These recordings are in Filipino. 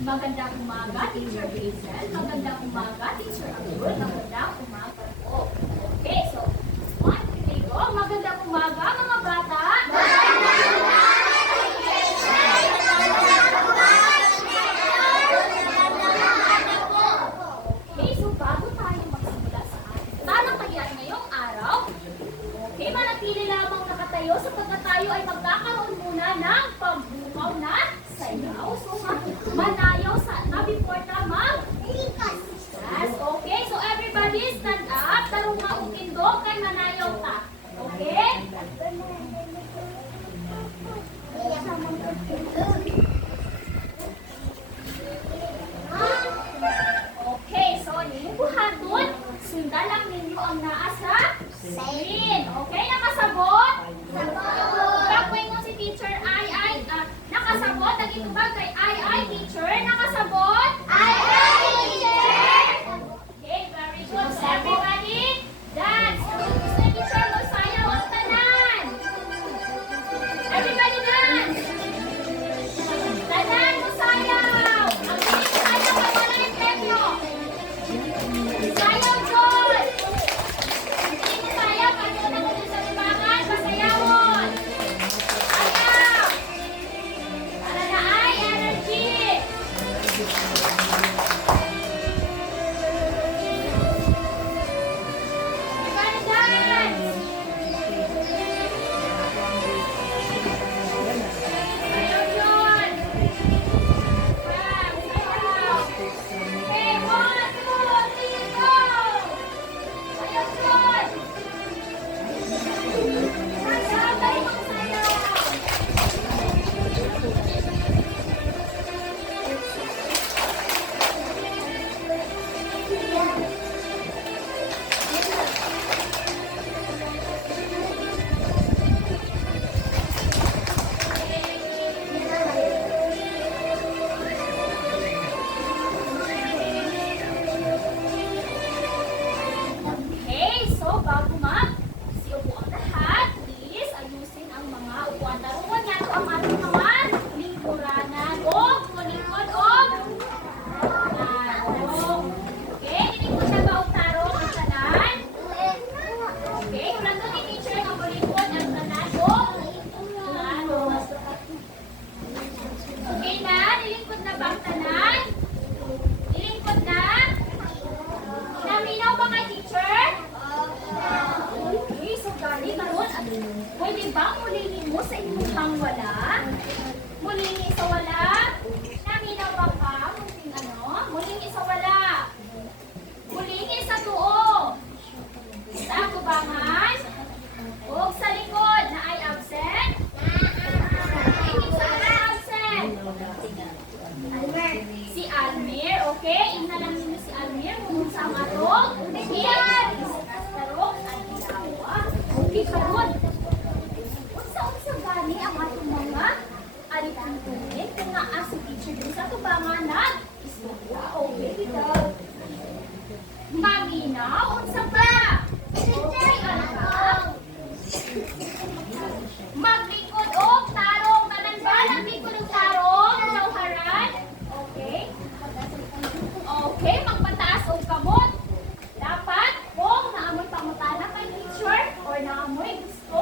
Magandang umaga, Teacher Hazel. Magandang umaga, Teacher Abdul. Magandang umaga po. Okay, so, 1, 2, 3, go. Magandang umaga, mga bata. Okay, so bago tayo magsimula sa ating talakayan ngayong araw, okay, manatili lamang nakatayo sapagkat tayo ay magkakaroon muna ng pagbukaw na sayaw. So, manayaw sa before tama? Yes, okay. So, everybody stand up. Tarong maukindog kay manayaw ta. Okay? Okay, so ninyong buhaton, sundan lang ninyo ang naasa screen. Okay, nakasabot? Kapoy mo si teacher ay, nakasabot? Nagitubag kay ay, teacher, nakasabot? Ay, teacher! Okay, very good. So everybody, dance. Gusto ni teacher mo sayaw ang tanan. Everybody dance. Tanan mo sayaw. Ang bilis sayaw ay wala yung premyo. Sayaw, John. Hindi mo sayaw, pagod na ko sa libangan, pasayawon. Sayaw. Para na ay energy. Everybody dance. Sayaw, John. Sayaw. Okay, 1, 2, 3, go! Sayaw, John. Sayaw, balik ang sayaw. Okay, so bago siupo ang lahat, please ayusin ang mga upuan. Daruan nga ito ang ating mga lingkuranan o lingkod o tarong. Okay, nilingkod na ba ang tarong ang tanan? Okay, kung nandun ni teacher ang lingkod ang tanan o tarong. Okay na, nilingkod na ba ang tanan? Nilingkod na? Naminaw ba nga teacher? Okay, so gani karon, pwede ba mulihin mo sa inyong pangwala? Mulihin sa wala? Naminaw ba ka? Muling ano? Mulihin sa wala? Mulihin sa tuo? Sa kubangan? O sa likod na ay absent? Mulihin sa wala absent? Si Almir, okay? Ina lang ninyo si Almir, kung sa matog. Yan! Tarong, alilawa. Okay, karon. Unsa-unsa gani ang atong mga alipuntunin kung naa si teacher din sa tubangan na istorya. Okay, bitaw. Maminaw, unsa ba? Okay, anak. Maglingkod og tarong. Tanan ba naglingkod og tarong? Jawharan? Okay. Okay, magpataas og kamot. Dapat kung naamoy pangutana kay teacher or naamoy gusto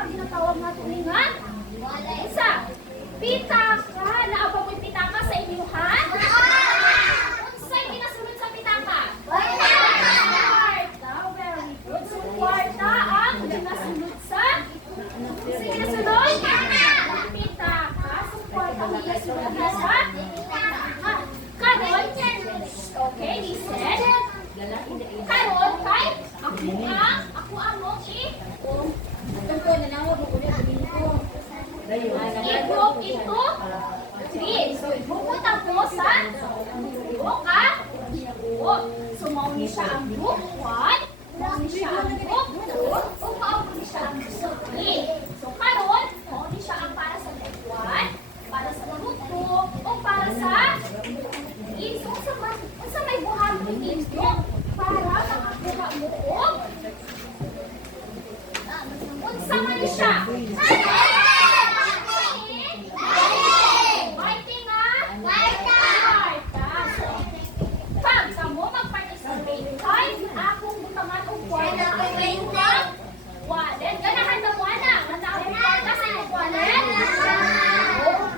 pitaka ginatawag nato ni nga? Isa. Pitaka. Naaba mo'y pitaka sa inyo, ha? Unsay ginasunod sa pitaka? Kwarta. Very good. So, kwarta ang ginasunod sa? Unsay ginasunod? Pitaka. So, kwarta ang ginasunod na sa? Karon, okay, listen. Karon, kay ako ang i-group ito 3. So, ipupunta ko sa group ka. So, mauni siya ang group 1, mauni siya ang group 2, o mauni siya ang group 3. So, karon, mauni siya ang para sa group 1, para sa group 2, o para sa iso sa may buhang ito para makakuha mo o unsa man siya. Writing pag kamo mag-participate kay akong butangan og kwarta ng wallet. Ganahan na mo ana. Ganahan mo kwarta sa iyong wallet.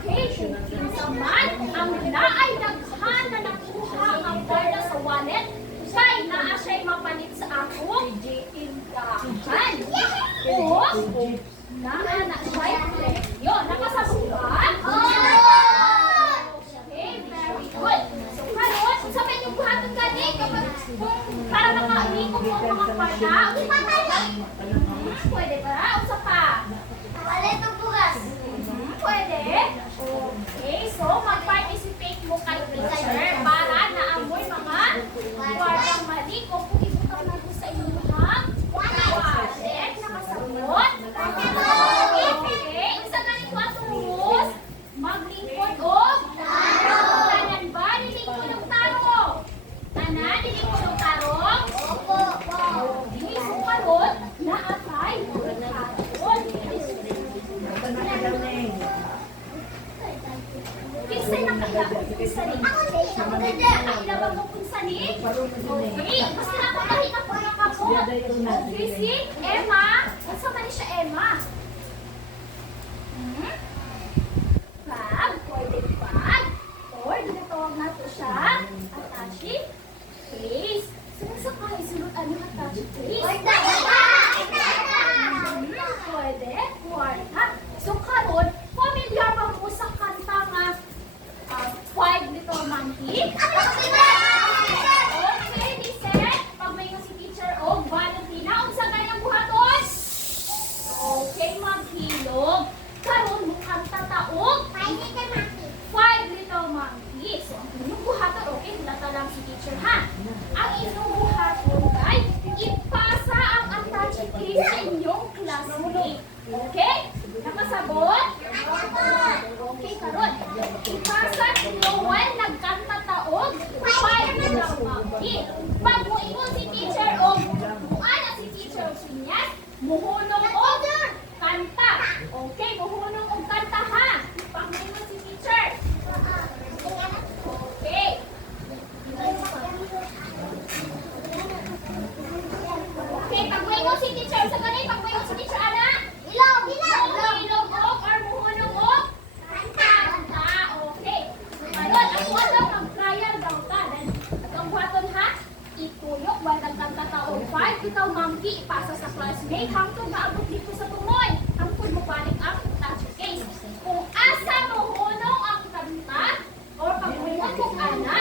Okay. Kinsa man ang naay daghan na nakuha ang kwarta sa wallet kay naa siya'y mapalit sa ako tindahan. O naa na siya'y presyo. Nakasabot ka? Okay, very good. So, karon, sabay yung buhaton gani kapag para makailiko mo ang mga kwarta. Pwede ba? Usa pa. Pwede. Okay, so mag-participate mo kay teacher para naamoy mga kwartang mali kung ibutang na sa inyo ha. Wallet, nakasabot. Okay, isa ganito ang rules. Maglingkod o tanan ba? Nilingkod ng tarong. Tanan, nilingkod ng tarong? Okay, so karon, naatay. Kinsay nakakasani? Nakakilabang mo kunsani? Okay, basta nakakahin ako nakakabot. Okay, si Emma. Basta man siya Emma. Bag, pwede bag. Or, ginatawag nato siya. Attache case. Saan sa kayo sunod ano attache case? Pwede, kwarta. So, karon, familiar ba mo sa kanta nga 5 Little Monkey? Okay, listen. Pag may si teacher o Valentina, unsa kayo ng buhaton? Okay, maghilog. Karon, mukhang tataog. 5 Little Monkey. So, ang inyong buhaton, okay, hulata lang si teacher, ha? Ang inyong buhaton, guys, ipasa ang attached case sa inyong classmate. Okay? Nakasabot? Okay, karon. Ipasa niyo when nagkanta taog, 5 Little Monkey. Pag mo ingon si teacher o muana si teacher o sinyas, muhunong o kanta. Okay, muhunong o kanta ha. Pag mo ingon si teacher. Okay. Okay, pag mo ingon si teacher, sa ganun, pag mo ingon si teacher, ana? Ilog o, or muhunong o? Kanta. Okay. Karon, ang buhaton, mag-trial daw ka. Ang buhaton ha, ituyok, ba nagkanta taong 5 Little Monkey, ipasa sa classmate, hangtod maabot dito sa tumoy. Hangtod mo balik ang touch case. Kung asa muhunong ang kanta, or pag muhunong kung ana,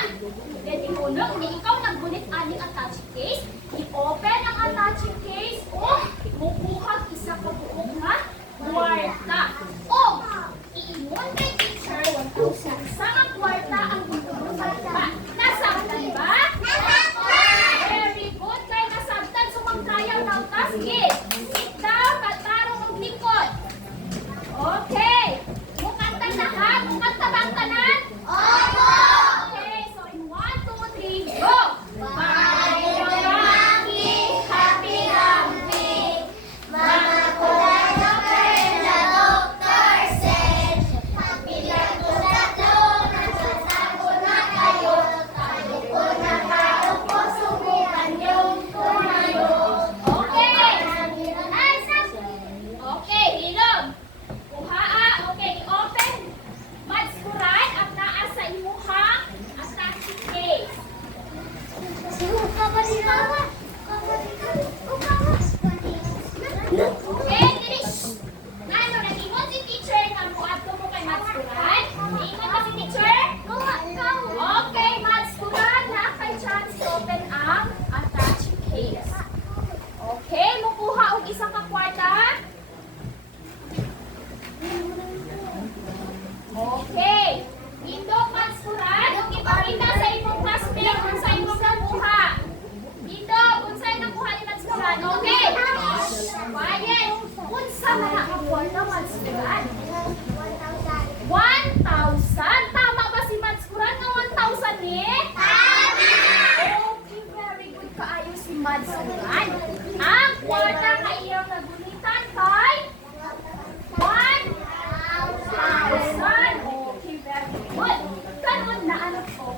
then ihunong, ni ikaw nagbulit aning attach case, i-open ang attach case, o bubuhat isa ka buong ha, kwarta. O, iingon kay teacher, 1,000 sa kwarta ang inyong kwarta. Nasabtan ba? Very good, kay nasabtan. So, mag-trial daw ka. Sige, sit down, katarong ang likod. Okay, mukanta na ha? Mukanta ba ang tanan? Okay, so in 1, 2, 3, go! Bye, monkey, happy, happy. Mga kulay na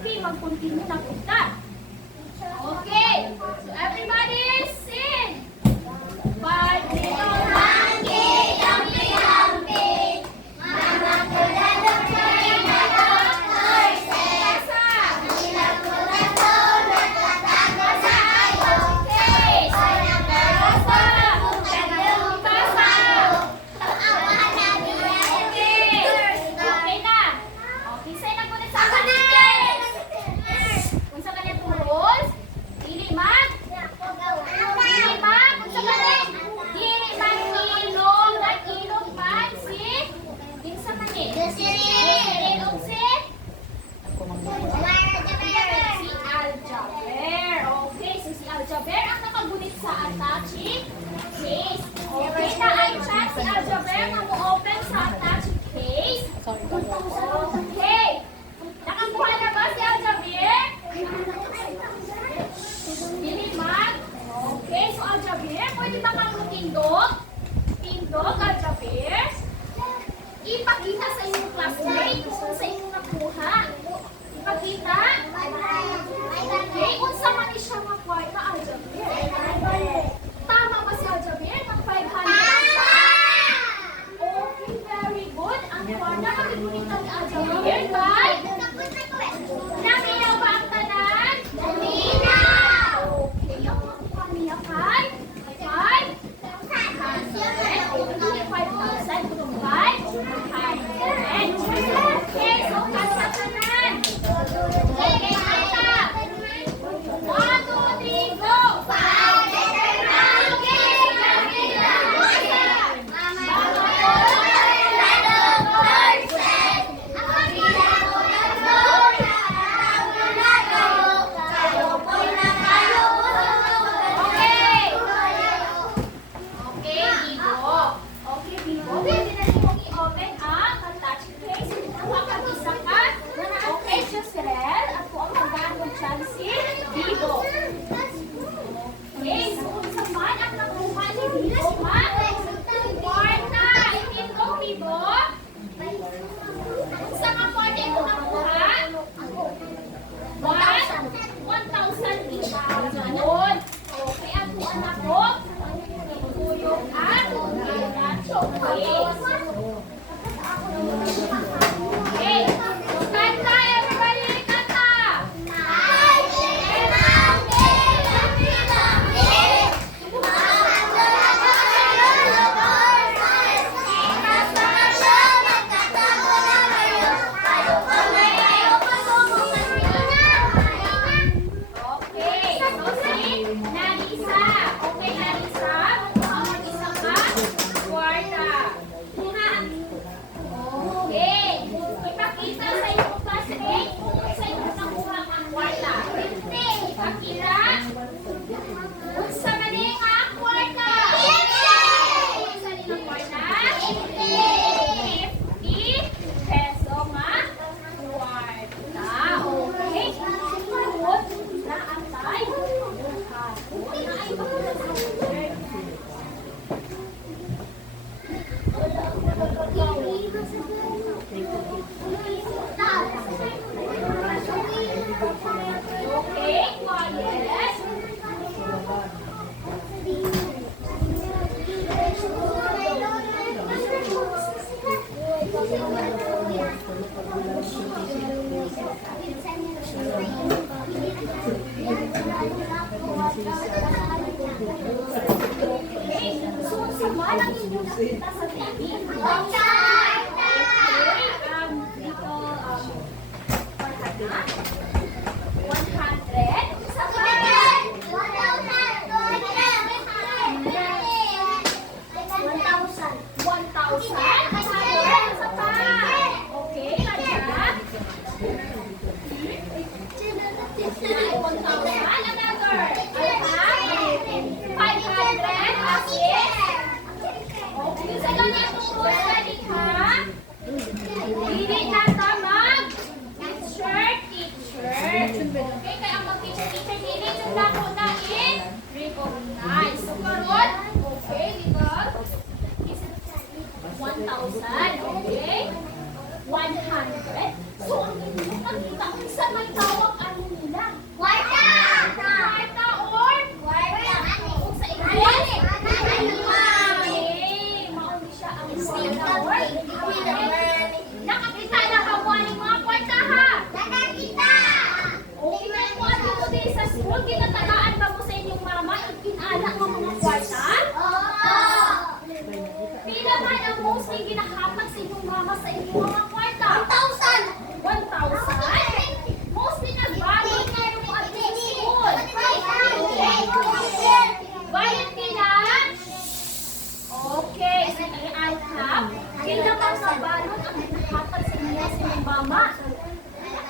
Okay, mag-continue na kita. Okay, so everybody sing. 5 little monkey, jumpy, jumpy. Mama could have looked like my doctor said. Nila could have told her that I was okay. Sana terasa, bukan lupa. Awan na okay. Okay na. Okay, say na kulit sa kanil. Kung sa kanil rules, dili man. Dili man. Kung sa kanil, dili man ilong. Nag-ilong man si. Dili sa kanil. Si Aljaber. Okay, so si Aljaber ang nakagunit sa attaching case. Okay, na ay chance si Aljaber na mo-open sa attaching case. Okay. Nakakuha na ba si Aljaber? Dili man. Okay, so Aljaber, pwede ba kang tindog? Tindog, Aljaber. Ipakita sa inyong classmate kung sa inyong nakuha. Ipakita. Okay, unsa man ni siya makuha ka, Aljaber? Tama ba si Aljaber? Ng 500? Okay, very good. Ang kwarta makikunitan ni Aljaber, bye. Naminaw ba ang tanan? Naminaw! Okay, ang makuha niya kay? 5,000. Okay, so kasa tanan. Okay, kasa. 1, 2, 3, go! 5 little monkeys, jumping down the Mama could have told her that the horses. Ako pinag-ulat ko na kayo po na kayo. Okay. Okay, Bibo. Okay, Bibo. Pwede na mong i-open ang attaching case. Makapag-isa ka. Okay, Josrel. At po ang mag-aangong chance si Bibo. Okay, so unsa man ang nakuha ni Bibo, ha? Kwarta. Ipindog, Bibo. Unsa nga kwarta ito nakuha? 1,000 Bibo. Good. Okay, ang kuha na ko. Tuyong at chocolate. Okay, so kanta, everybody, kanta. Okay, so si Nalisa. Okay, Nalisa, mag-isa ka. Kwarta. Okay, ipakita sa iyong classmate kung sa iyong nakuha ang kwarta. Ipakita. Unsa man ni nga ang kwarta? Unsa ni nga kwarta? 50 peso nga kwarta. Okay, sunod na ang tayo. Na ay okay, quiet. Okay, so sa malang inyong nakita sa TV. Dito, 100. Sa 1,000. Sa pa. Okay, Raja. 1,000. Another. 500. Okay. Okay, sa ganito po, study ka. Dili na tamag. Teacher. Okay, kaya ang mag-teacher, dili yung dako na i-recognize. So, karon, okay, because 1,000, okay? 100. So, ang inyong nakita kung sa may tao ginatagaan ba mo sa inyong mama yung pinala ng mga kwarta? Pila man ang mostly ginahatag sa inyong mama sa inyong mga kwarta? 1,000. 1,000? Mostly nagbayad kayo mo at school. Bayad kila? Okay, sige, I have. Kila pa sa balon ang ginahatag sa inyong mama?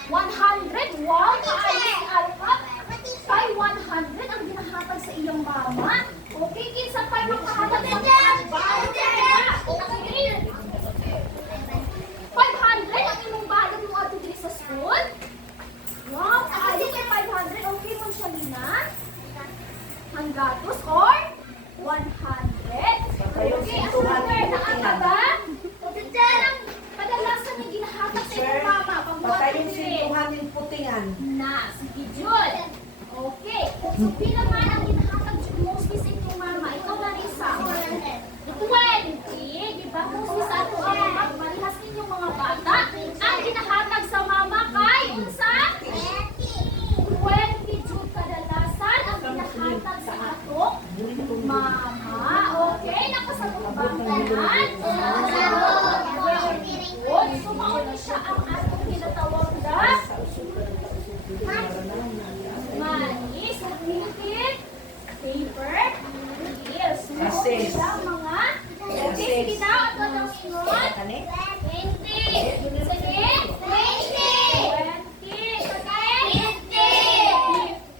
100? Wow, kaayos si Alpha. Kay 100 ang ginahatag sa iyong mama. Okay, kinsa pa magkahatag sa mama? Okay. 500 ang imong balon mo ato diri sa school? Wow, kaayos kay 500. Okay, mo siya nina? Hanggatos or 100? Okay, asawar na ang ba? Kadalasan na ginahatag sa iyong mama. Patayin sintuhan yung putingan. Na, sige, Jud. Okay. So, pinaman ang ginahatag mostly sa inyong mama. Ikaw, Larissa. 20. Diba? Mostly sa ato ang mga malihas ninyong mga bata. Ang ginahatag sa mama kay unsa? 20, Jud. Kadalasan ang ginahatag sa ato mama. Okay. Nakasagot ba ang tanan? So, mauna siya ang atong tinatawag na money, certificate, paper, bills. Mauna siya mga sige na, at ang sunod 20. Sige, 20. 20. Sige, 50.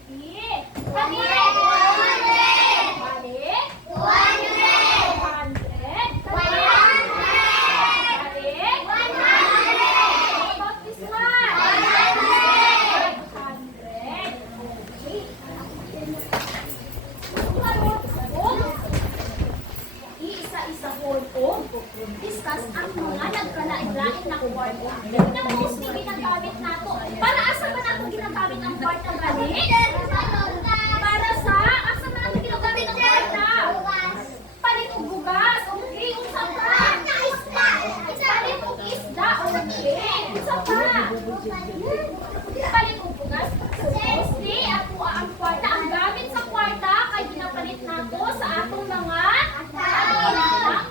Sige, 100. Discuss ang mga nagkalain-lain na kwarta na mostly ginagamit nato. Para asa ba nato ginagamit ang kwarta gani? Para sa asa ba nato ginagamit ang kwarta? Palit og bugas, okay? Unsa pa? Palit og isda, okay? Unsa pa? Palit og bugas. So mostly ato ang kwarta, ang gamit sa kwarta kay ginapalit nato sa atong mga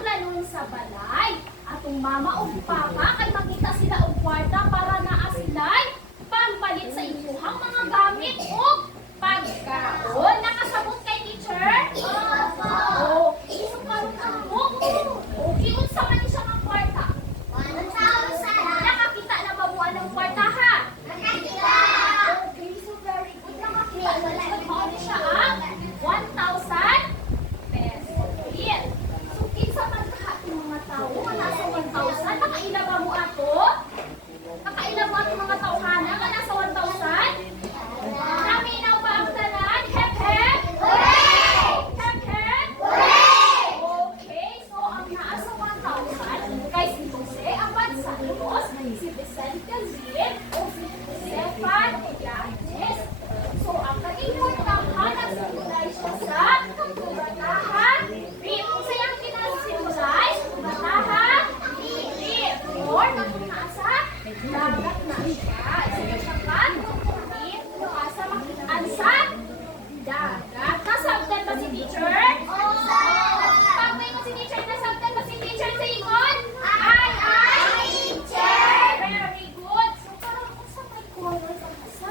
lanon sa balay. Atong mama o papa kay makita sila og kwarta para naa sila'y pampalit sa inyong mga gamit o pagkaon. Nakasabot kay teacher? Oo. So karon ang book. Okay, unsa man siya nga kwarta? 1,000. Nakakita na ba mo ang kwarta ha? Nakakita. Okay, so very good. Nakakita na mao ni siya ang 1,000 pesos. Yes. So kinsa man kaha mga tao nga nasa 1,000? Nakaila ba mo ato? Nakaila mo ato mga tawhana nga nasa 1,000? Naminaw ba ang tanan? Hep hep! Hooray! Hep hep! Hooray! Okay, so ang naa sa 1,000 kay si Jose Abad Santos, si Vicente Calzir, o si Stefan Yanes. So ang kanilang tahanan sa kulay siya sa batahan. Kung sayang kinasimulay, batahan, or nakunasa, dagat na siya. Sige siya ka, asa makitaan sa dagat. Nasabtan ba si teacher? Pagmay mo si teacher, nasabtan ba si teacher sa ingon? Ay, teacher! Very good. So parang kung sa may color ang asa?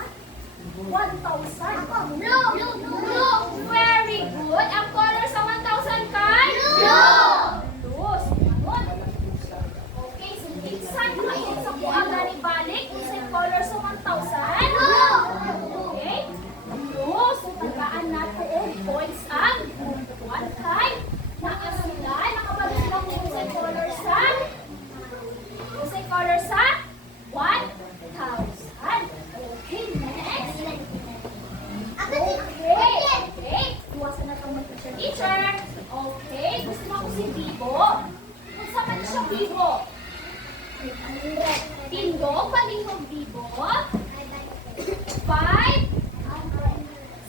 1,000. Blue. Very good. Ang color sa 1,000 kay? Blue. Sumunod. Okay, so saan makainit sa kuang gani balik? Kung sa color sa 1,000? Okay. Blue. So tagaan nato og points ang buwan kay naasila. Nakabalik sila kung sa color sa? Kung sa color sa 1,000. Okay, next. Okay. Iwasan na itong mag-teacher. Okay. Gusto mo ako si Bibo. Kung saan man siya Bibo? Tindog, palingkong Bibo. 5.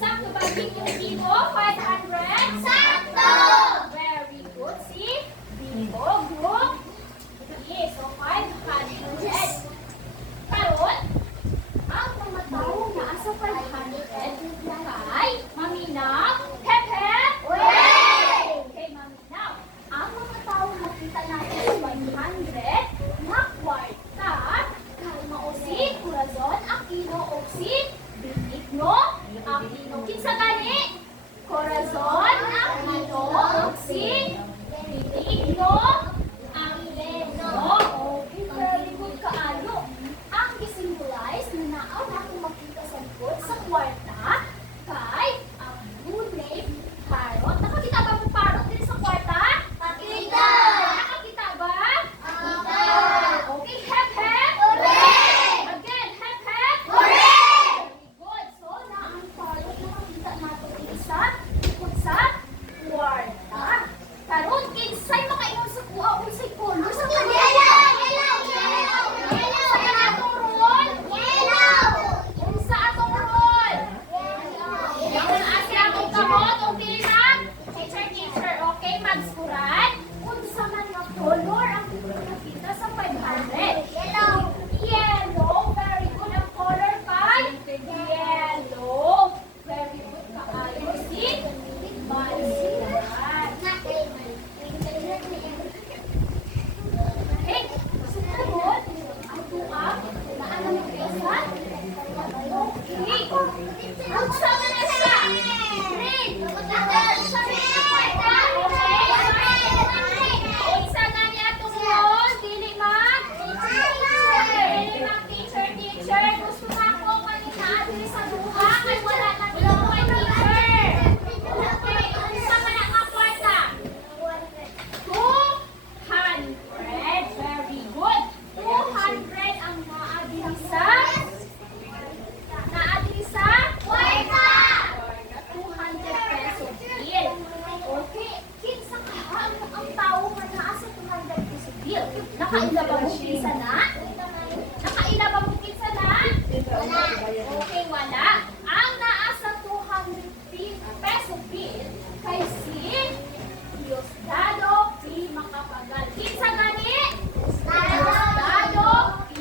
Sakto ba Bingong Bibo? 500? Sakto! Very good. Si Bibo, group. Okay, so 500. Karon, ang mga tao na asa 500 kay Aquino o si Benigno Aquino. Kinsa gani? Corazon Aquino o si Benigno Aquino. Okay, very good kaayo. Ang gisimbolize na naaw na akong makita sa likod sa kwarta kay ang blue name parrot. Nakakita ba mo parrot din sa kwarta? Nakakita! Nakakita ba? Nakakita! Okay, hep hep! Hooray! Again, hep hep! Hooray! Very good. So, na ang parrot na makita natin din sa likod sa kwarta. Karon, kinsay makainom sa kuha o sa color sa kwarta? Unsa atong role? Yung asa atong kamot, okay na? Teacher, okay, magskuran. Unsa man nga color ang nakita sa 500? Yellow, very good ang color kay yellow. Very good kaayo si Mansiran. Okay, sumunod, ang tuwa, naalam mo isa? Okay. Ang sama na siya. Green. Sa rin ang kwarta. Okay. Isa na niya tungkol. Dili mag. Dili mag teacher. Gusto na ko kanina dili sa duha. Kaya wala na dito kay teacher. Okay. Isa man ang kwarta. 200. Very good. 200 ang naadihang sa kwarta. 200 peso bill. Okay. Kinsa ka ang tao nga naa sa 200 peso bill? Nakaila ba mo kinsa na? Nakaila ba mo kinsa na? Wala. Okay, wala. Ang naa sa 200 peso bill kay si Diosdado P. Macapagal. Kinsa gani? Diosdado P.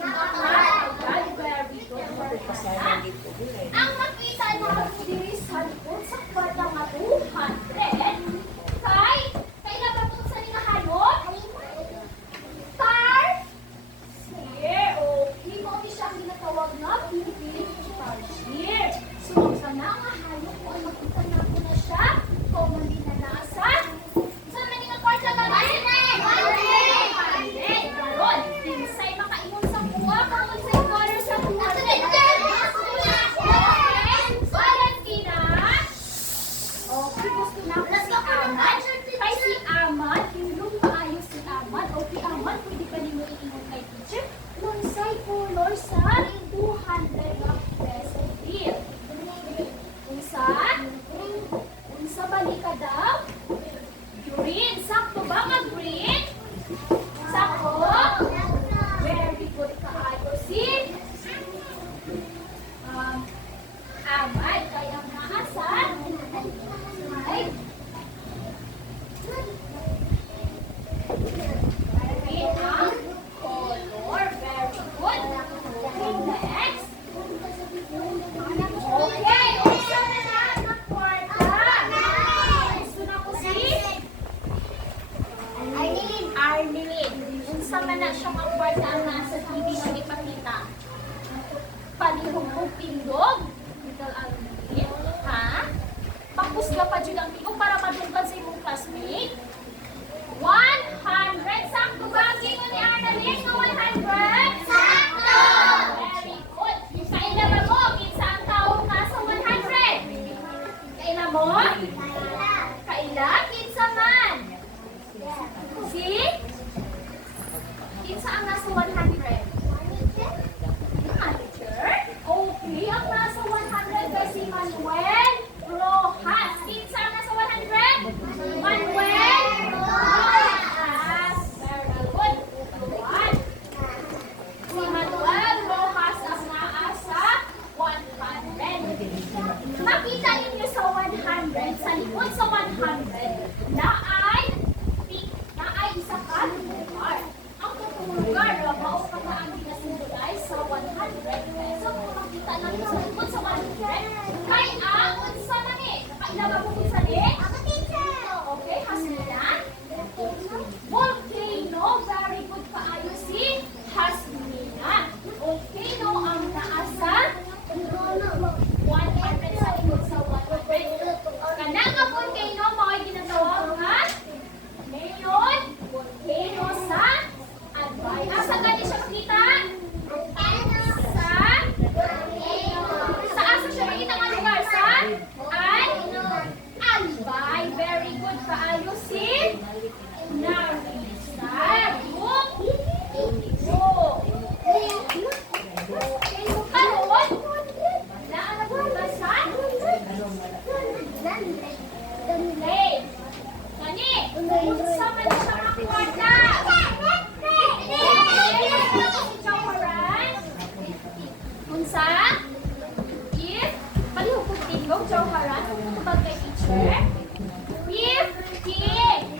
Macapagal. Very good. Ang makita natin diri sa likod sa kwarta nga 200 kay labang sa ninahanot? Star Share. Okay, mo di siya ang ginatawag na Philippine Star Share. So, sana nga hanot ko, makita na ko na siya. Kung hindi na nasa. Saan man nga kwarta ka ba? 100. Garon. Tinsay makaingon sa kuha. Kung sa color sa kuha. Valentina. Okay, gusto na ko si Amad. Kay si Amad, yung maayos si Amad. Okay, Amad, pwede pa rin mo iingon kay teacher. Unsay color sa 200 peso bill? Unsa? Unsa balik ka daw? Green. Sakto ba nga green? Sakto? Very good kaayo si Amad. Kaya maasan ay green ang color. Very good. Okay, next. Okay, unsa na na ang kwarta? Gusto na ko si Arnilin. Unsa man na siya ang kwarta ang nasa TV na ipakita? Palihog o pindog? Little Arnilin. Ha? Pakpusla pa dyan ang tingog para madunggan sa imong classmate. 100. Sakto ba ang gingon ni Arnilin nga 100? Sakto! Very good. Kaila ba mo? Kinsa ang taong nasa 100? Kaila mo? Kaila? Kinsa man? Si? Kinsa ang nasa 100? Manager? Okay, ang nasa 100 ay si Manuel Rojas. Kinsa ang nasa 100? Manuel Rojas. Very good. One. Si Manuel Rojas ang naasa 100. Makita ninyo sa 100, sa likod sa 100, na ay isa ka lugar. Ang totoong lugar, mao ka na ang ginasimbolize sa 100 peso. Kung makita natin sa likod sa 100, kay ang unsa na ni? Nakailaba mo unsa ni? Ako teacher! Okay, Hasmina? Volcano. Very good kaayo si Hasmina. Okay, no, ang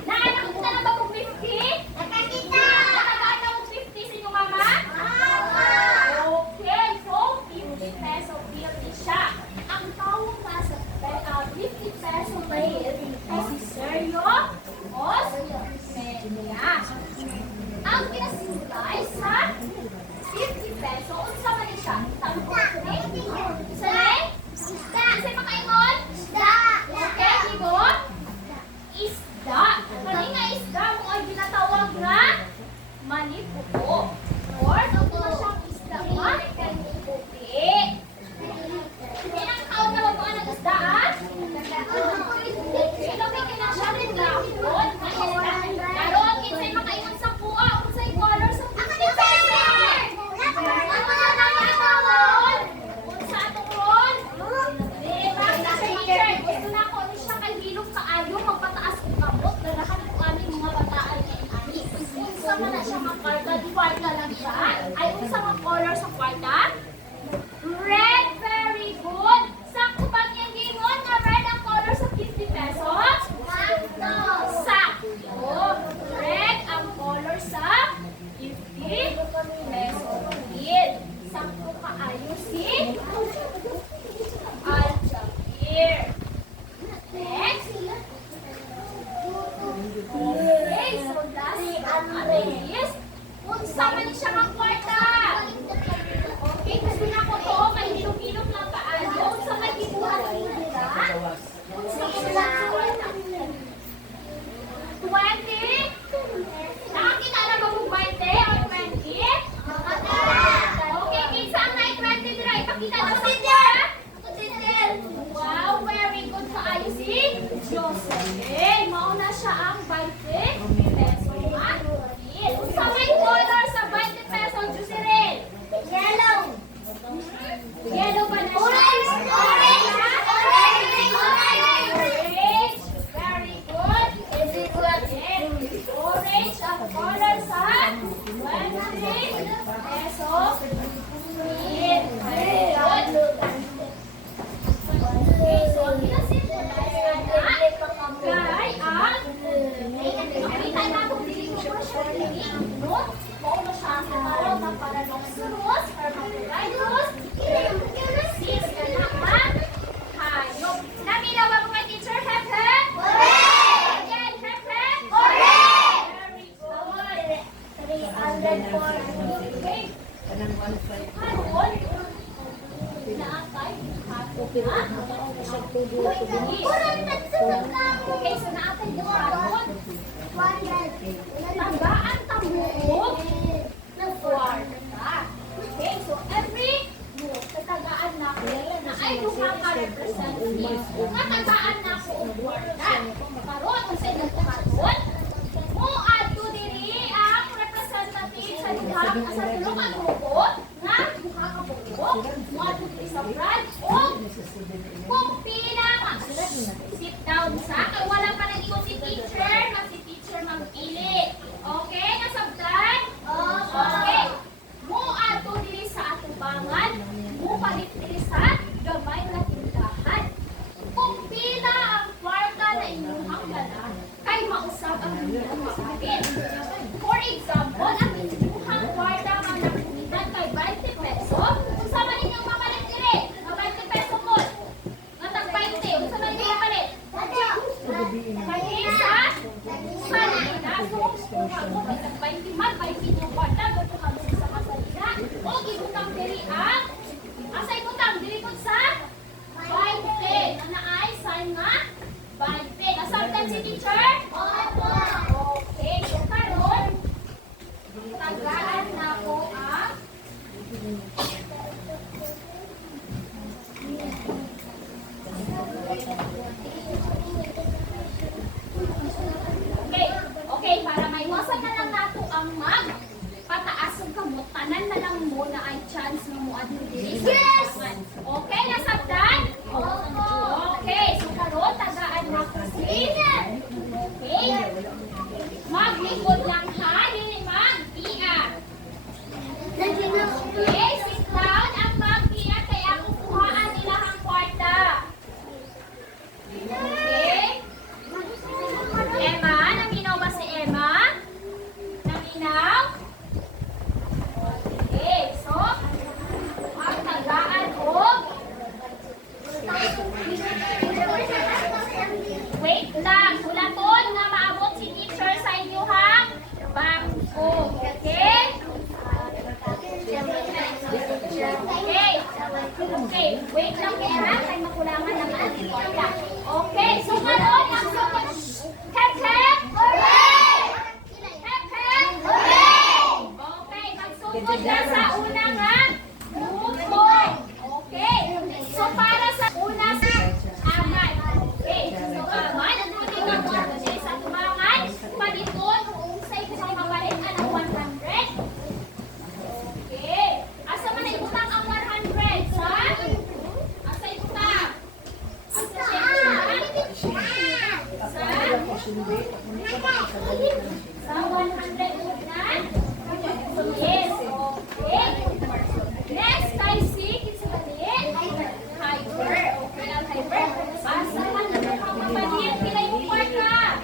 Nakakita na ba kung 50? Nakakita! Nakakita na kung 50 sa inyong mama? Okay, so 50 peso bill ni siya. Ang tawag nga sa 50 peso bill ay si Sergio Osmeña. Ang pinasimulay sa 50 peso, unsa man ni siya? Tanong ko sa isda. Isa makaingon? Isda. Okay, dibo? Isda. Kani nga isda mo ay ginatawag na manipupo. Or kung na siyang isda ba? Puti. Ilang taon na ba ang isda, ha? Okay, lumiki na siya rin dahon. Pero ang kinsay makaingon sa kuha, unsay color sa 50 peso. Unsa atong ron? Diba? Teacher, gusto na ko ni siya kay hilong kaayo magpataas og kamot dalahan ko ani mga bataan ni ani. Unsa man na siya makarga, kwarta lang siya. Ay unsa man color sa kwarta? Red, very good. Sakto ba niyang gingon na red ang color sa 50 pesos? Sakto. Red ang color sa 50 pesos. Sakto kaayo si Al-Jabir. Next. Okay, so last is unsa man siya nga kwarta? Okay, kasi na ko to, may hilom-hilom lang kaayo. Unsa man gibuhat nila? Unsa man sa kwarta? 20? Nakakita na ba kung 20 or 20? Okay, kinsa ang may 20 dira? Ipakita na sa inyo. Wow, very good kaayo si Jocelyn. Mauna siya ang 20 peso. Unsa may color sa 20 peso, Jocelyn? Yellow. Yellow ba na siya? Orange. Orange. Orange. Very good. Orange ang color sa 20 peso. Very good. Okay, so pinasimpulize na kay ang makita na kung dili ko pa siya no? Mauna siya ang katawag na Paradoxurus, Hermaphroditus, Sis ka na ang hayop. Naminaw ba mga teacher? Hepe? Correct! Again, hepe? Correct! Very good. 304. Okay. Karon, naatay. Okay, so naatay yung karon. Tagaan tamuog ng kwarta. Okay, so every tagaan na ko na ay duha ka representative. Tagaan na ko ang kwarta. Karon, kung sa ilang karon, mo adto diri ang representative sa duha sa tulong ang grupo na duha ka grupo. Mo adto diri sa brand o kung pila ka. Sit down sa kay wala pa nang ingon si teacher, si teacher magpili. Okay, nasabtan? Okay. Mo adto diri sa atubangan, mo palit diri sa gamay na tindahan. Kung pila ang kwarta na inyong hangganan, kay mausab ang inyong makabit. For example, ang inyong kwarta nga nakulitan kay 20 peso, kung sa man inyong mamalit diri, na 20 peso mo, nga tag 20, kung sa man inyong mamalit? Kaya sa salina, so kung ako, may tag 20 man, 20 inyong kwarta, kung sa masalina, o gibutang diri ang, asay butang diri Okay, wait lang kaya kay makulangan ng ating pila. Okay, so karon ang sugod. Hep hep! Hooray! Hep hep! Hooray! Okay, magsugod na sa una nga grupo. Okay, so para sa una sa amay. Okay, so amay, nandun yung mga sa tumangan, paliton kung sa'yo gusto mapalit ang 100. Okay, asa man ay utang ang 100 sa? Asa utang? Asa siya utang? Sa? Sa 100 utang? So yes, okay. Next, kay C, kinsa bali? Hyper. Okay lang, hyper. Asa man ang mapalit kilay mo ka?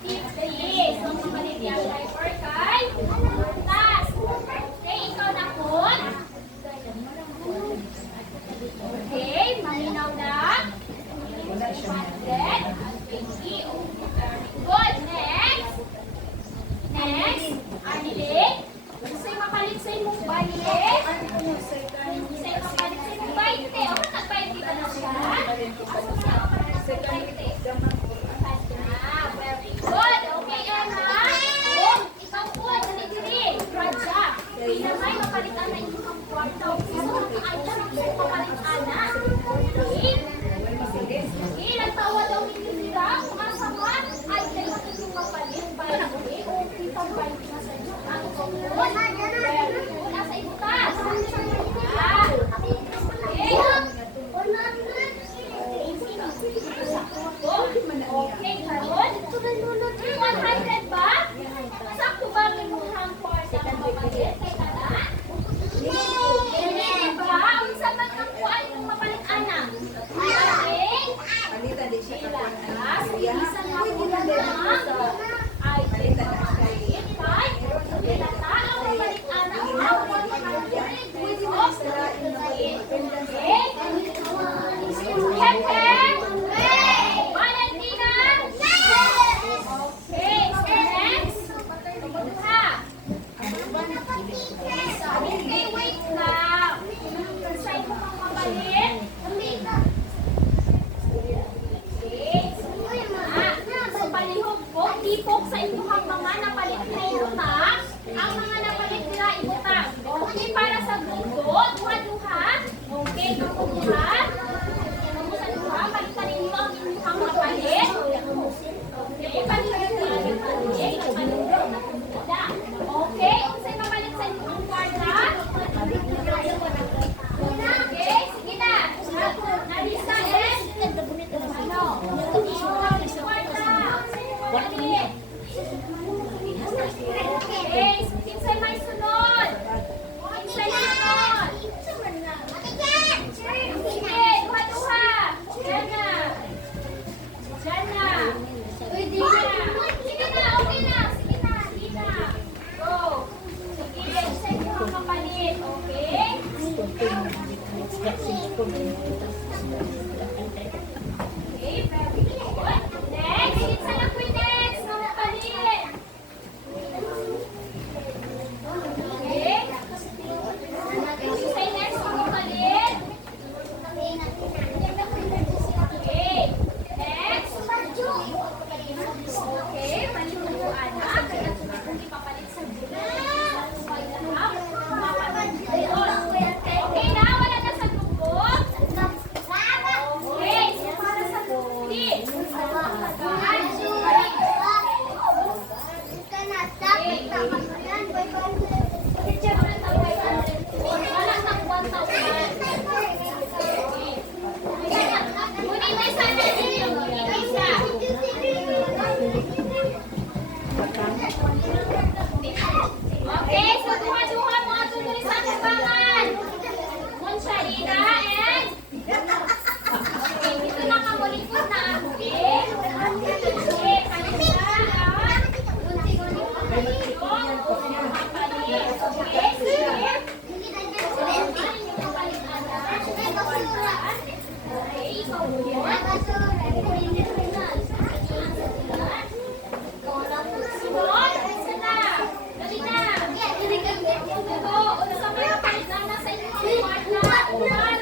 50. So, mapalit yung hyper kay Tas. Okay, ikaw na po. Okay, malinaw na. 120. Good. Next. Next. Arnile. Sa'yo mapalit sa'yo mong balik. Sa'yo mapalit sa'yo mong balik. O, nag-balik ka na siya. Asa siya mapalit sa'yo mong balik? Ah, very good. Okay, Emma. Oh, ikaw po, dali-dali. Raja. Pinamay, mapalitan na inyong kwarto. Sino ang item ang gusto mapalitan na? Ilang tawa daw ninyo nila? Kung asa man, item ang inyong mapalit. Balik, o kitang balik na sa inyo. Ano po? Very good. Nasa ibutas. Ah. Okay, karon. 100 ba? Sakto ba ang imuhang kwarta ang mapalit? Kay kana? Hindi ba? Unsa man ang kuan yung mapalit ana? Okay? Ilas, isa nga po na ay mapalit kay Dilata ang mapalit ana ang 100 pesos. Okay? Hep-hep! Valentina! Okay, so next. Ha? Okay, wait lang. Sa'yo mo kang mapalit. Okay, so palihog po, tipok sa inyong mga napalit na ibutang. Ang mga napalit nila ibutang. Okay, para sa grupo, duha-duha. Okay, duha-duha. Duha-duha, palitan ninyo ang inyong mapalit. Okay, palitan ninyo ang mapalit. Okay, kung sa'yo mapalit sa inyong kwarta. Okay, sige na. Nalisa eh. Ano? Okay, kinsay may sunod? Kinsay sunod? Sige, duha-duha. Diyan na. Diyan na. Sige na, okay na. Sige na, sige na. Go. Sige, sa inyo ang kapalit. Okay? Okay, very good. Next, kinsa na po next na mapalit? Okay? Say next na mapalit. Okay. Next. Okay, panituan na. Kaya kung ipapalit sa gula. Okay na, wala na sa grupo. Okay, so para sa grupo. Wala na 1,000. Ngunit may sana ninyo. Ngunit isa. Okay, so duha-duha mga tuloy sa tubangan. Monsharina and... Okay, dito na ka mulikod na. Okay? Okay, kanina ang... Munti-munti pa kayo. Kapalit. Okay, sige. Okay, ikaw yun. Sunod, isa na. Dali na. Ito, unsa may kapalit na sa inyong kwarta.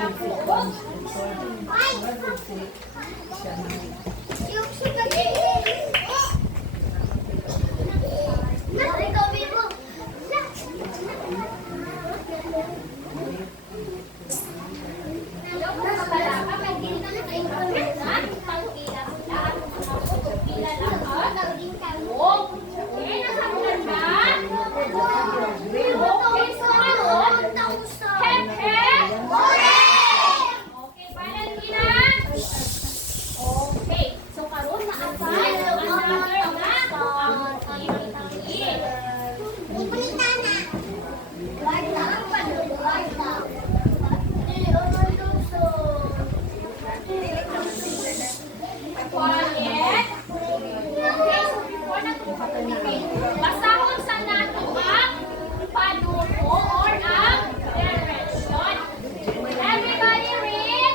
Approve. Okay, so karon na asal another na ang ipitangin. Quiet. Okay, so before na ito, basahon sa nato ang panuko or ang direction. Everybody read.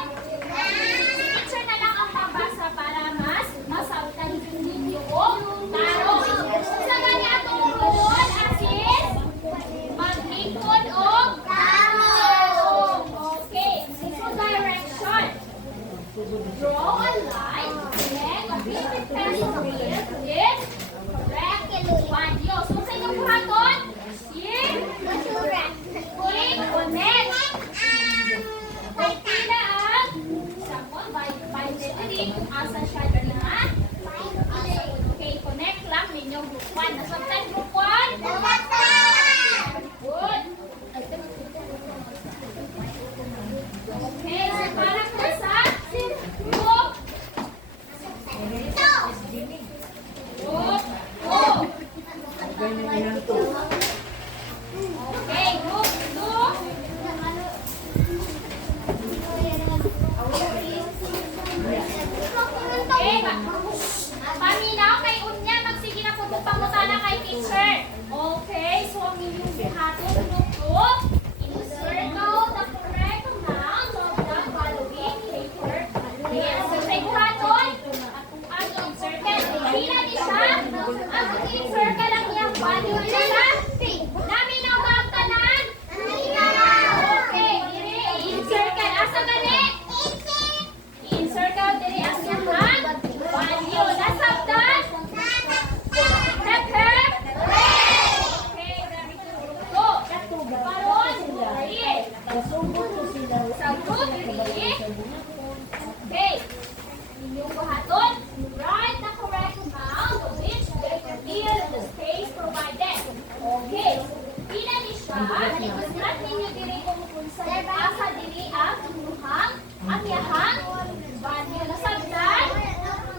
Si teacher na lang ang mabasa para mas masabtan ninyo o taro. Sa kanya atong rule asis maglingkod o okay, so direction. Draw a line, then a bit of pencil with this rectangle. So sa inyong buhaton, i-connect. Kung pila ang samon by lettering, asa siya na. Okay, connect lang ninyong group 1. Nasabtan group 1? Good. Okay, so para po sa group okay, group 2. Okay, paminaw kay unya magsige na pud pangutana kay teacher. Okay, so ang inyong buhaton group 2, encircle the correct amount of the following paper. Yes, so sa buhaton, ang encircle, pila ni siya? Ang encircle ang iyang value nila. Naminaw ba ang tanan? Okay, dire i-encircle. Asa gani? I-encircle dire as iyang value. Nasabtan? Pepper? Okay, very good. Go. Paron? Read. Sa group, read. Okay. Inyong buhaton, write the correct amount of which they can fill the space provided. Okay. Pila ni siya, i-start ninyo diri kung sa asa diri ang inyuhang, ang yahang value. Nasabtan?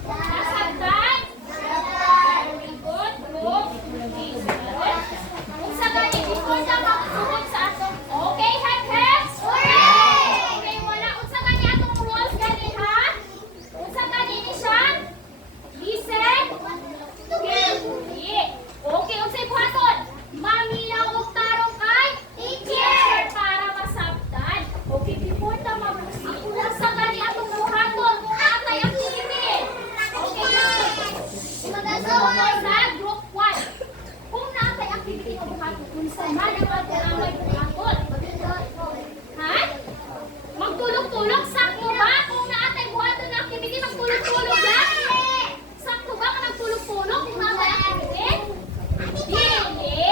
Nasabtan? Very good. Group. Please. Kung sa gani, before na magsuhod sa atong, okay, head. Okay, wala. Kung sa gani atong rules gani ha? Kung sa gani ni siya? Listen. Carefully. Okay, unsay buhaton? Maminaw og tarong kay teacher para masabtan. Okay, before na mag-proceed. Kung sa gani atong buhaton, kung atay activity. Okay, so sa group 1. Kung naatay activity o buhaton, kung sa man ang pagkaramay buhaton. Ha? Magtulog-tulog, sakto ba? Kung naatay buhaton na activity, magtulog-tulog ba? Sakto ba ka nagtulog-tulog kung naatay activity? Dili.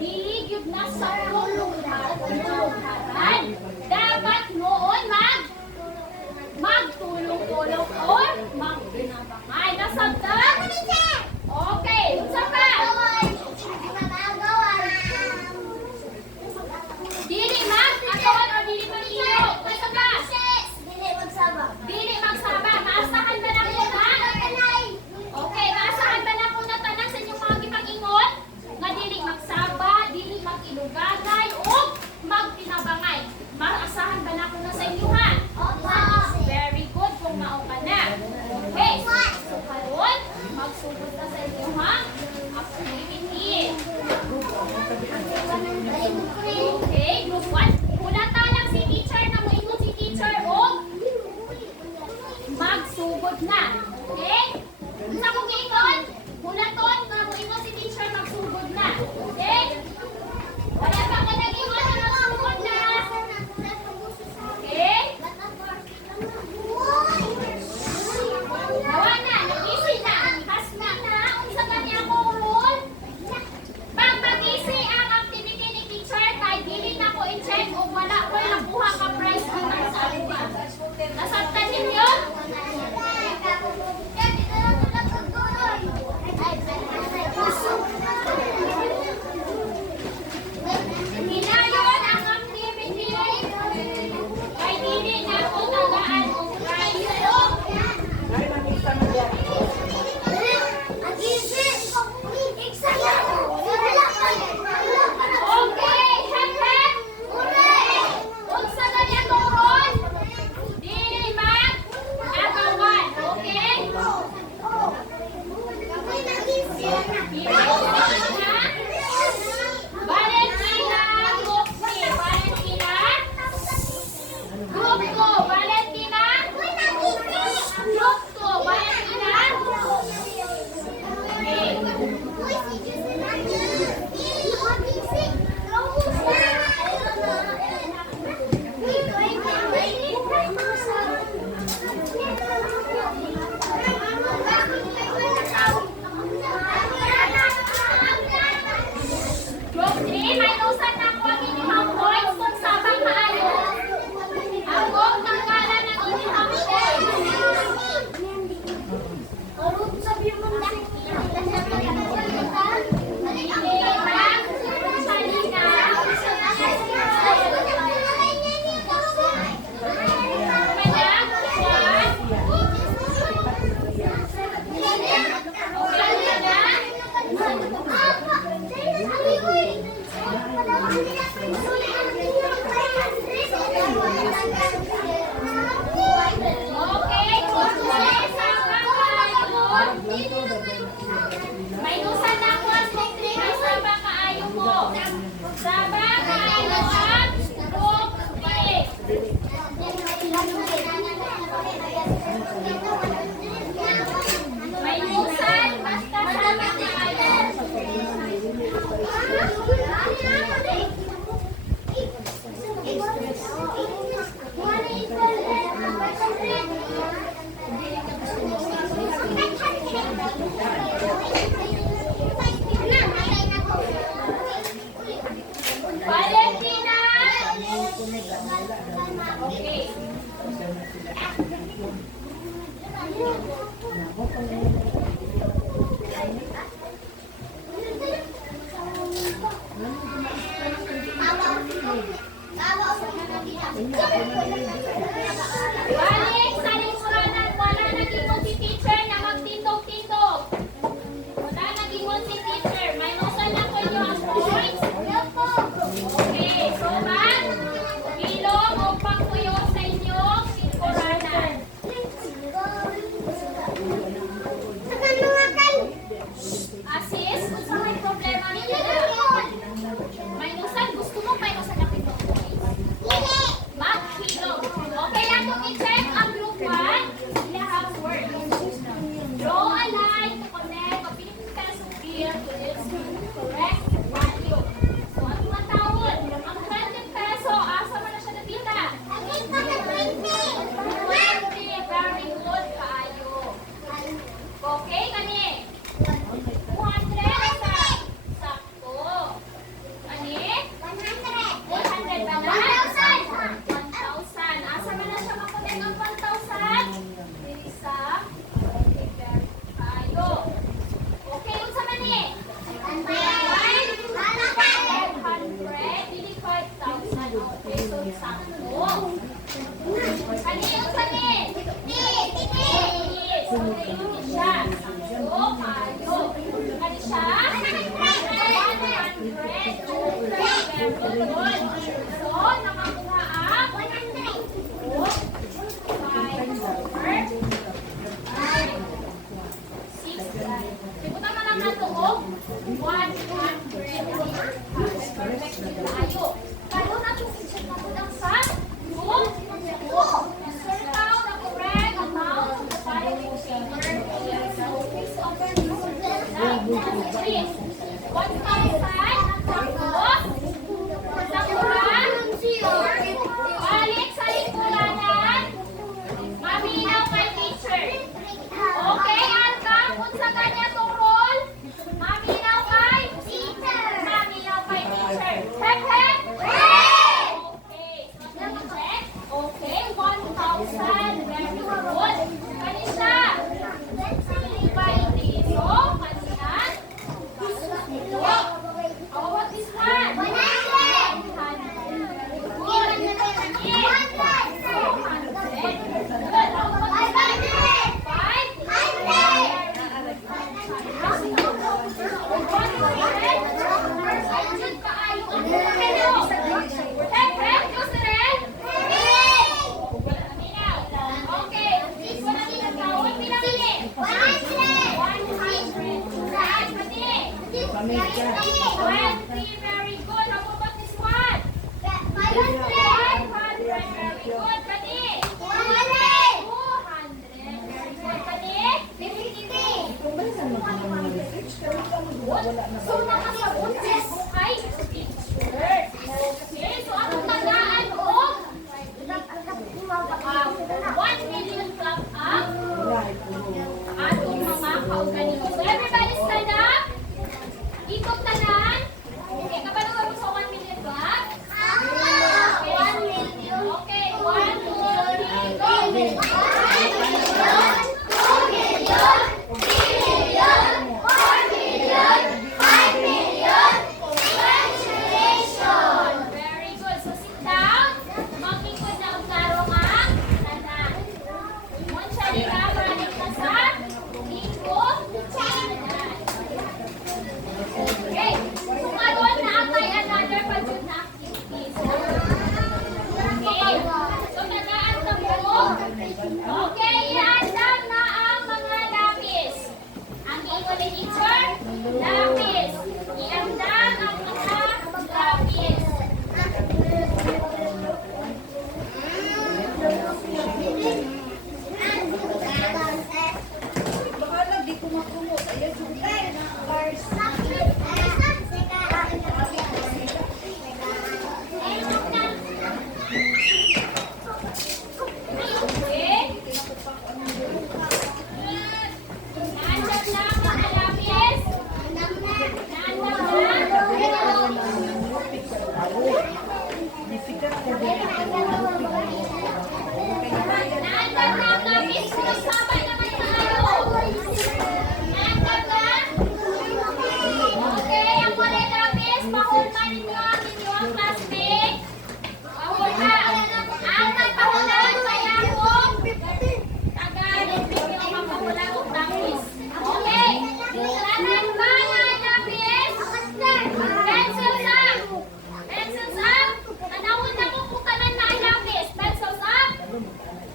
Dili gyud na sa tulog-tulog-haran. Dapat noon magtulog-tulog or magpinabangay. Nasabtan? Okay. Unsa pa? Dili mag-aton o dili mag-iyo. Unsa pa? Dili magsaba. Maasahan ba na ko ha? Okay, maasahan ba na ko na tanan sa inyong mga gipag-ingon? Nga dili magsaba, dili mag-ilugagay o magpinabangay. Maasahan ba na ko na sa inyo ha? Very good kung mao ka na. Balik sa lingkuranan, wala naging mo si teacher na magtindog-tindog. Wala naging mo si teacher. May nusan na po niyo ang points. Okay, so man, ilong o pagpuyo sa inyong lingkuranan. Asis, kung sa may problema niyo may nusan, gusto mo may nusan na pitong points. Maghilom. Okay lang kung i-check ang group 1. Sila have work. Draw a line to connect a 50 peso bill to its correct value. So, ang mga tawon, ang 20 peso, asa mo na siya natita? 20. Very good, kaayo. Okay, kani? 200 sa sakto. Kani? 100 ba na? 1,000. Asa man na siya makunin ang 1,000? Dili sa tayo. Okay, unsa man ni? 500. Dili 5,000. Okay, so sakto. Kani unsa ni? So, dili siya. Sakto, kayo. Kani siya? 100. Very good. So, nakakuha ang 1,000. Balik sa lingkuranan. Maminaw kay teacher. Okay, Alcam, unsa kanya tong role? Maminaw kay teacher. Maminaw kay teacher. Hep, hep. Okay, so check. Okay, 1,000. Very good. Kanisa. By piso. Kanina. Oh, what is that? 100. Very good. How about this one? 500. Very good. Kani? 200. Very good. Kani? 50. So, nakasabot sa buhay teacher. Okay, so ang tagaan o 1 million clap up atong mga kaugalingon. So, everybody stand up. Ikot tanan. Okay, kapaluwa mo sa 1 million clap? Okay, 1 million. Okay, 1, 2, 3, go! 1 million, 2 million, 3 million, 4 million, 5 million. Congratulations! Very good. So sit down. Maglikod na ang tarong ang tanan.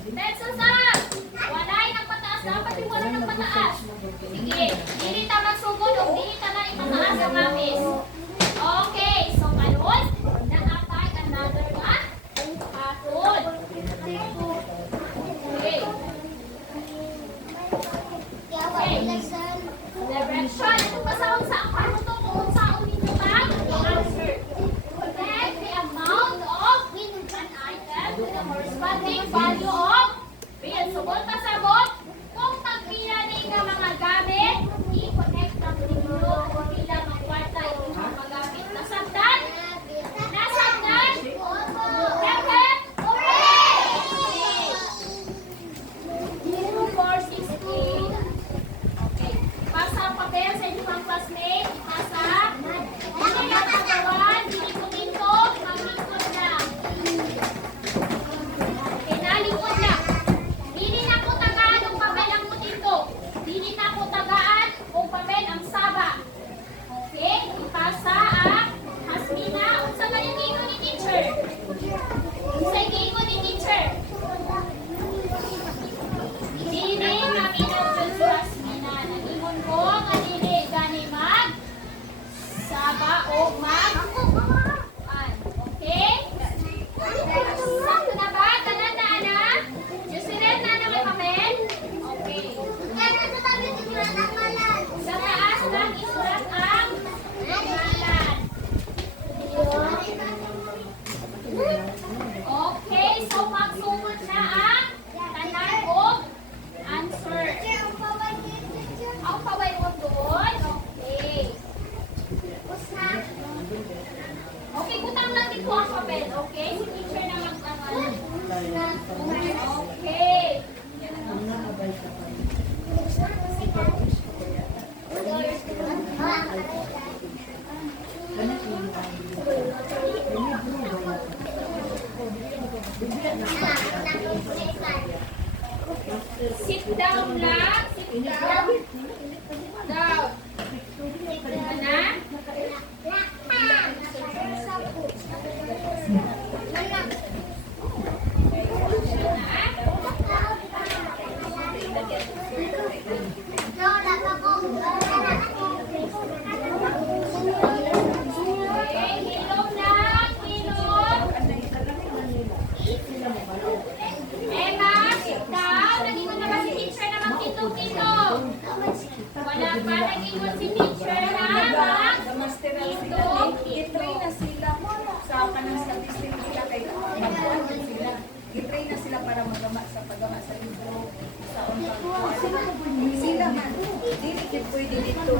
Let's usap! Walay ng pataas. Dapat yung wala ng pataas. Sige. Dili ta magsugod o dili ta na ipataas ang lapis. Okay. So, kanon, na-apply another one. Atod. Okay. Direction. Ito pa sa unsaan pa mo to kung unsaon ninyo mag-answer. Connect the amount of an item to the corresponding value of bill. Subot pa sabot. Kung tagpila ni nga mga gamit, i-connect ang ninyo kung pila mga kwarta yung mga magamit. Nasabdan? Nasabdan? Dapat? Okay! 0, 4, 6, 8. Okay. Pasa ang papel sa inyong mga classmate. Pasa. Hindi na pagawan. Hindi po dito. Mamikot na. Okay, nalikot na. Hindi na po tagaan ang papel ang dito. Hindi na po tagaan ang papel ang saba. Okay? Ipasa ang Hasmina. Unsa ba yung gingo ni teacher? Unsa yung gingo ni teacher? Dili kami nandun sa Hasmina. Nagingon ko nga dili gani mag saba o mag okay? Sakto na ba? Tanan na ana? Jusiret na may papel? Okay. Sa taas lang isulat ang pangalan. Okay, so magsumot na ang tanan o answer. Ang paway mo doon? Okay. Okay, butang lang dito ang papel. Okay? Si teacher na magtangan. Okay. Sit down lang. Sit down. Down. Ana? Okay, hilom lang. Hilom. Emma, sit down. Nag-ingon na ba si teacher na magkitong-kitong? Wala pa. Nag-ingon si teacher na magkitong-kitong. I-train na sila sa kanang statistic nila kay magkuhan din sila. I-train na sila para magama sa paggama sa libro sa online. Sila man. Dili kit pwede dito.